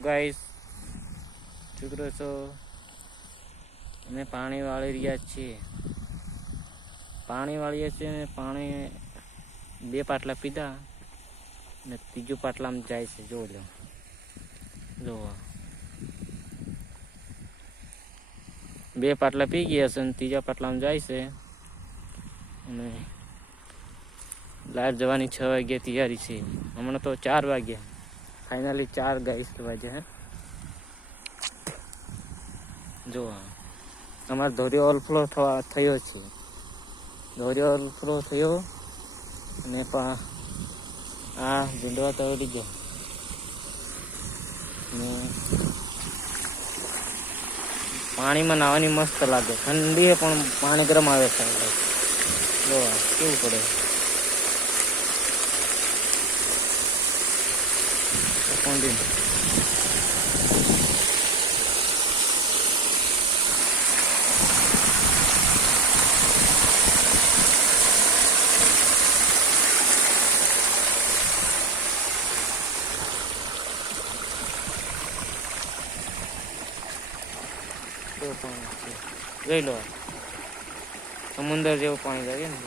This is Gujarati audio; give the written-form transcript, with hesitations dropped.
ગાઈસ છોકરો છો અમે પાણી વાળી રહ્યા છીએ અને પાણી 2 પાટલા પીધા ને ત્રીજો પાટલામાં જાય છે જો લો 2 પાટલા પી ગયા છે અને ત્રીજા પાટલામાં જાય છે અને લાઈટ જવાની 6 વાગે તૈયારી છે હમણાં તો 4 વાગ્યા फाइनली 4 गाइस बजे हैं जो हमारे धोरी ओवरफ्लो थयो छे धोरी ओवरफ्लो थयो ने आ झुंडवा तोड़ी गया ने पानी में नहावानी मस्त लागे ठंडी है पण पानी गरम आवे छे जो केवुं पड़े Funding. જોઈ લો સમુદ્ર જેવું પાણી લાગે ને